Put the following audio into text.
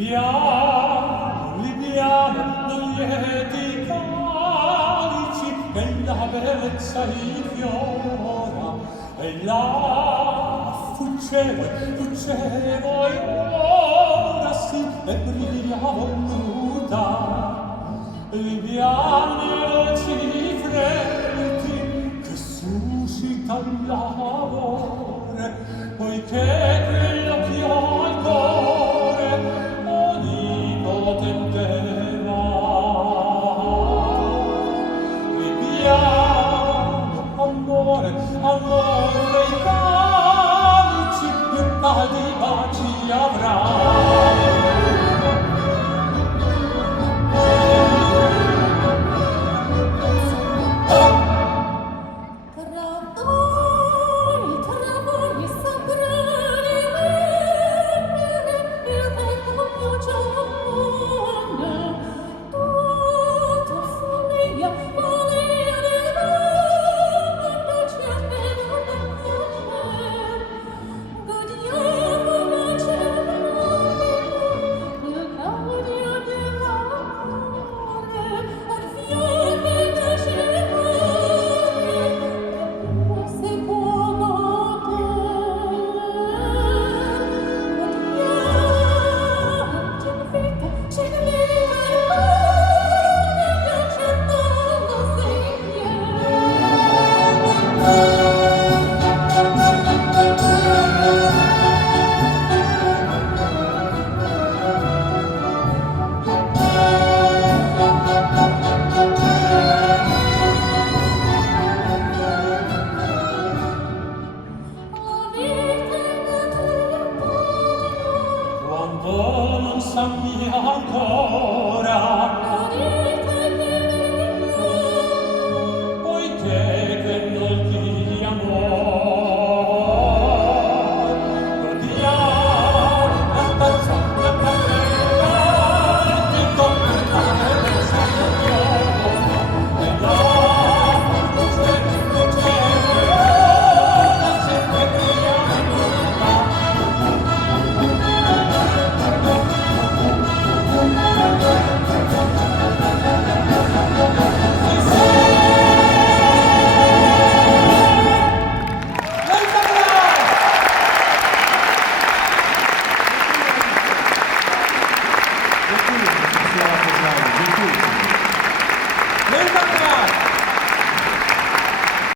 Libiano, Libiano, non lieti calici, e la bellezza infiora, e là fuggevo, fuggevo, e ora sì, e briglia voluta. Libiane dolci freddi, che suscita l'amore, poiché quello che ho al cuore onnipotenteva. Libiano, amore, amore dei calici, più caldi baci avrà. Non sa mia ancora